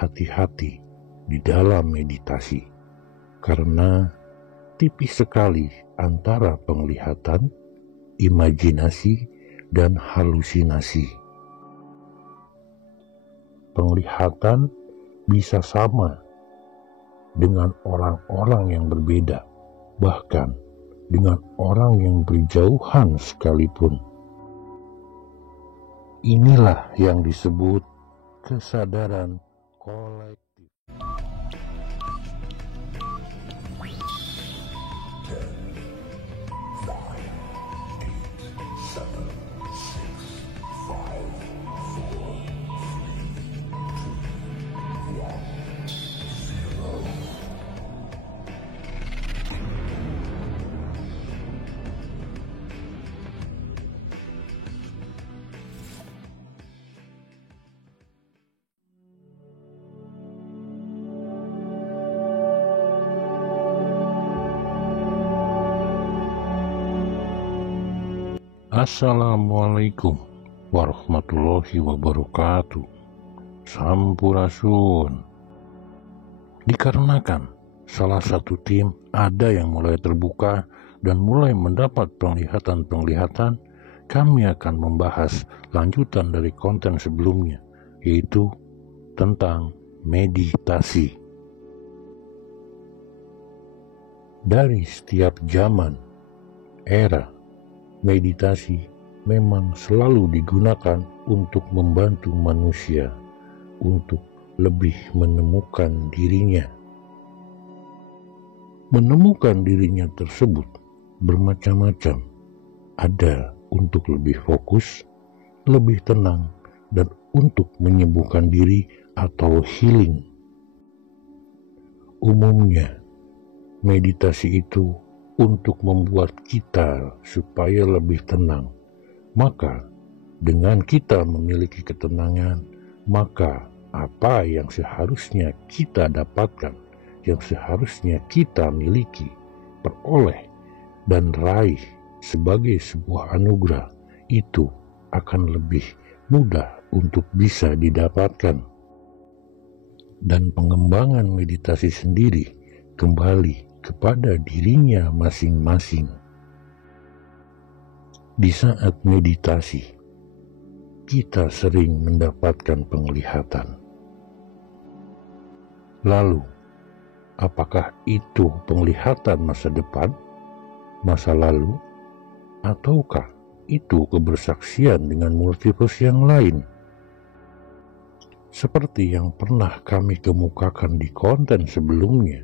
hati-hati di dalam meditasi, karena tipis sekali antara penglihatan, imajinasi, dan halusinasi. Penglihatan bisa sama dengan orang-orang yang berbeda, bahkan dengan orang yang berjauhan sekalipun. Inilah yang disebut kesadaran kolektif. Assalamualaikum warahmatullahi wabarakatuh. Sampurasun. Dikarenakan salah satu tim ada yang mulai terbuka dan mulai mendapat penglihatan-penglihatan, kami akan membahas lanjutan dari konten sebelumnya, yaitu tentang meditasi. Dari setiap zaman, era, meditasi memang selalu digunakan untuk membantu manusia untuk lebih menemukan dirinya. Menemukan dirinya tersebut bermacam-macam. Ada untuk lebih fokus, lebih tenang, dan untuk menyembuhkan diri atau healing. Umumnya, meditasi itu untuk membuat kita supaya lebih tenang. Maka dengan kita memiliki ketenangan, maka apa yang seharusnya kita dapatkan, yang seharusnya kita miliki, peroleh, dan raih sebagai sebuah anugerah, itu akan lebih mudah untuk bisa didapatkan. Dan pengembangan meditasi sendiri kembali kepada dirinya masing-masing. Di saat meditasi, kita sering mendapatkan penglihatan. Lalu, apakah itu penglihatan masa depan, masa lalu, ataukah itu kebersaksian dengan multiverse yang lain? Seperti yang pernah kami kemukakan di konten sebelumnya,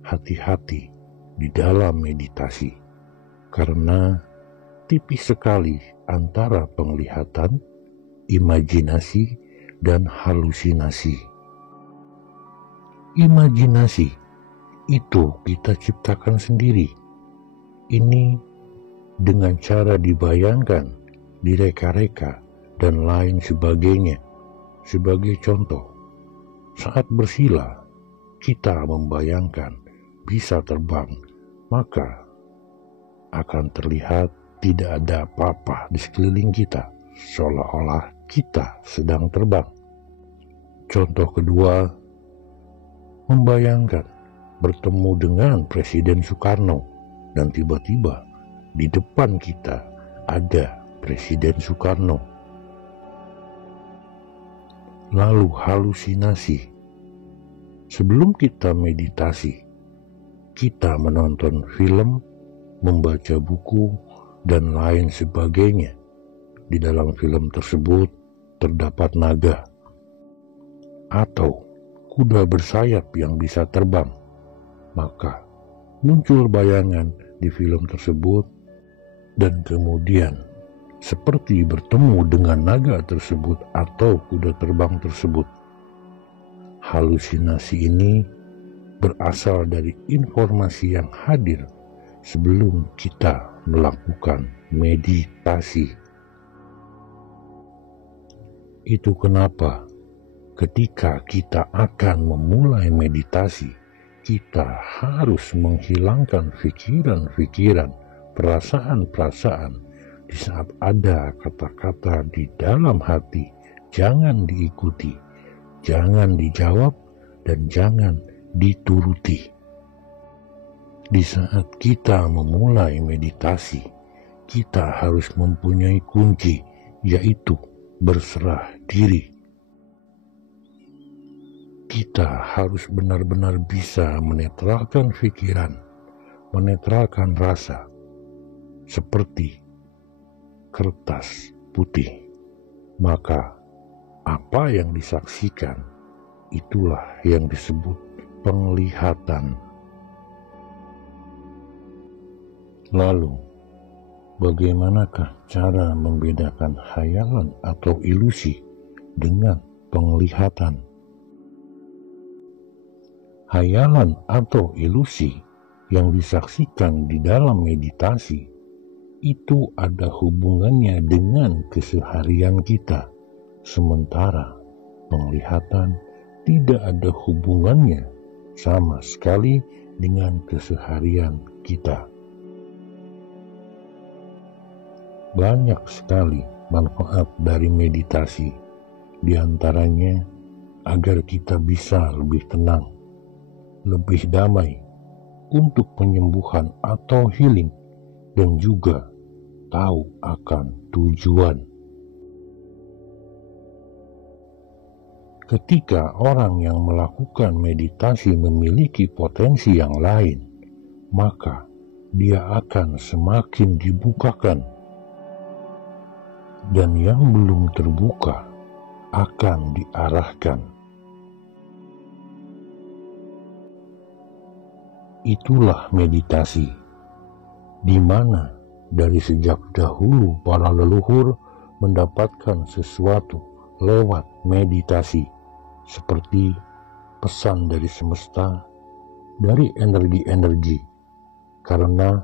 hati-hati di dalam meditasi, karena tipis sekali antara penglihatan, imajinasi, dan halusinasi. Imajinasi itu kita ciptakan sendiri. Ini dengan cara dibayangkan, direka-reka, dan lain sebagainya. Sebagai contoh, saat bersila, kita membayangkan bisa terbang, maka akan terlihat tidak ada apa-apa di sekeliling kita, seolah-olah kita sedang terbang. Contoh kedua, membayangkan bertemu dengan Presiden Soekarno, dan tiba-tiba di depan kita ada Presiden Soekarno. Lalu halusinasi. Sebelum kita meditasi, kita menonton film, membaca buku, dan lain sebagainya. Di dalam film tersebut terdapat naga atau kuda bersayap yang bisa terbang. Maka muncul bayangan di film tersebut, dan kemudian seperti bertemu dengan naga tersebut atau kuda terbang tersebut. Halusinasi ini berasal dari informasi yang hadir sebelum kita melakukan meditasi. Itu kenapa ketika kita akan memulai meditasi, kita harus menghilangkan pikiran-pikiran, perasaan-perasaan. Di saat ada kata-kata di dalam hati, jangan diikuti. jangan dijawab dan jangan dituruti. Di saat kita memulai meditasi, kita harus mempunyai kunci, yaitu berserah diri. Kita harus benar-benar bisa menetralkan pikiran, menetralkan rasa, seperti kertas putih. Maka apa yang disaksikan, itulah yang disebut penglihatan. Lalu, bagaimanakah cara membedakan khayalan atau ilusi dengan penglihatan? Khayalan atau ilusi yang disaksikan di dalam meditasi itu ada hubungannya dengan keseharian kita, sementara penglihatan tidak ada hubungannya sama sekali dengan keseharian kita. Banyak sekali manfaat dari meditasi, di antaranya agar kita bisa lebih tenang, lebih damai untuk penyembuhan atau healing, dan juga tahu akan tujuan. Ketika orang yang melakukan meditasi memiliki potensi yang lain, maka dia akan semakin dibukakan, dan yang belum terbuka akan diarahkan. Itulah meditasi, di mana dari sejak dahulu para leluhur mendapatkan sesuatu lewat meditasi, seperti pesan dari semesta, dari energi-energi, karena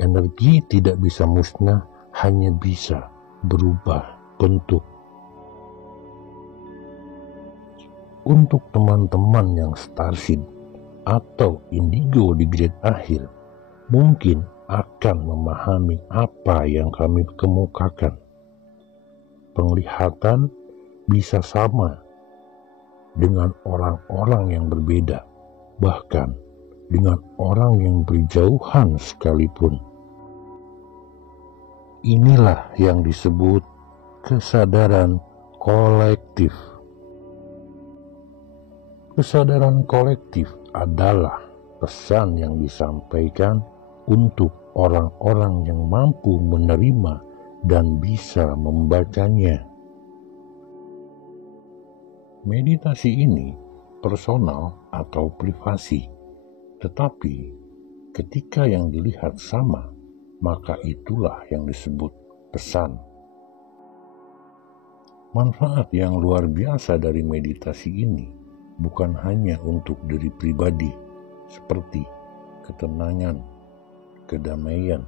energi tidak bisa musnah, hanya bisa berubah bentuk. Untuk teman-teman yang starseed atau indigo di grade akhir, mungkin akan memahami apa yang kami kemukakan. Penglihatan bisa sama dengan orang-orang yang berbeda, bahkan dengan orang yang berjauhan sekalipun. Inilah yang disebut kesadaran kolektif. Kesadaran kolektif adalah pesan yang disampaikan untuk orang-orang yang mampu menerima dan bisa membacanya. Meditasi ini personal atau privasi, tetapi ketika yang dilihat sama, maka itulah yang disebut pesan. Manfaat yang luar biasa dari meditasi ini bukan hanya untuk diri pribadi, seperti ketenangan, kedamaian,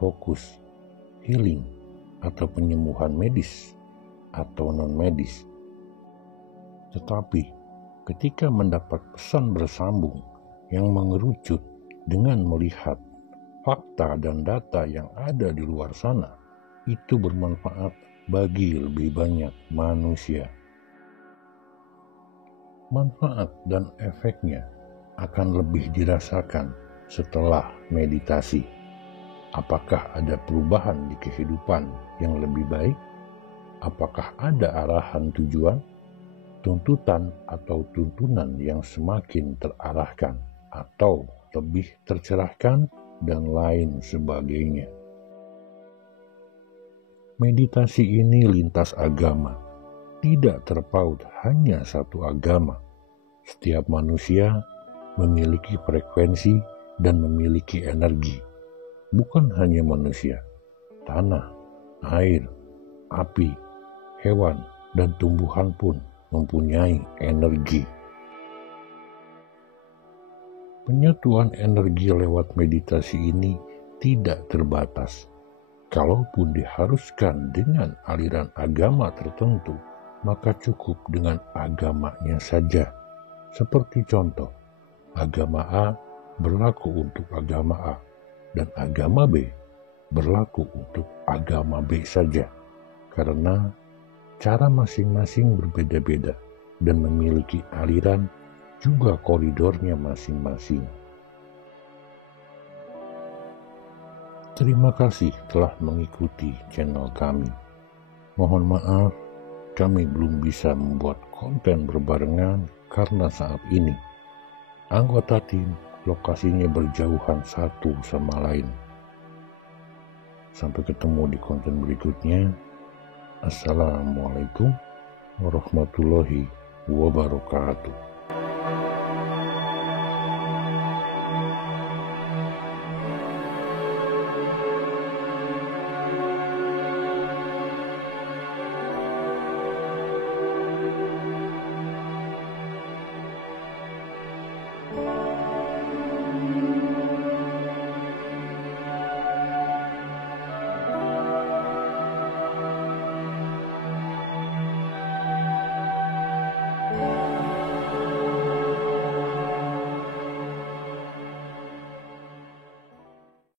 fokus, healing, atau penyembuhan medis atau non-medis. Tetapi ketika mendapat pesan bersambung yang mengerucut dengan melihat fakta dan data yang ada di luar sana, itu bermanfaat bagi lebih banyak manusia. Manfaat dan efeknya akan lebih dirasakan setelah meditasi. Apakah ada perubahan di kehidupan yang lebih baik? Apakah ada arahan tujuan, tuntutan atau tuntunan yang semakin terarahkan atau lebih tercerahkan, dan lain sebagainya. Meditasi ini lintas agama, tidak terpaut hanya satu agama. Setiap manusia memiliki frekuensi dan memiliki energi. Bukan hanya manusia, tanah, air, api, hewan, dan tumbuhan pun mempunyai energi. Penyatuan energi lewat meditasi ini tidak terbatas. Kalaupun diharuskan dengan aliran agama tertentu, maka cukup dengan agamanya saja. Seperti contoh, agama A berlaku untuk agama A, dan agama B berlaku untuk agama B saja. Karena cara masing-masing berbeda-beda, dan memiliki aliran juga koridornya masing-masing. Terima kasih telah mengikuti channel kami. Mohon maaf, kami belum bisa membuat konten berbarengan karena saat ini anggota tim lokasinya berjauhan satu sama lain. Sampai ketemu di konten berikutnya. Assalamualaikum warahmatullahi wabarakatuh.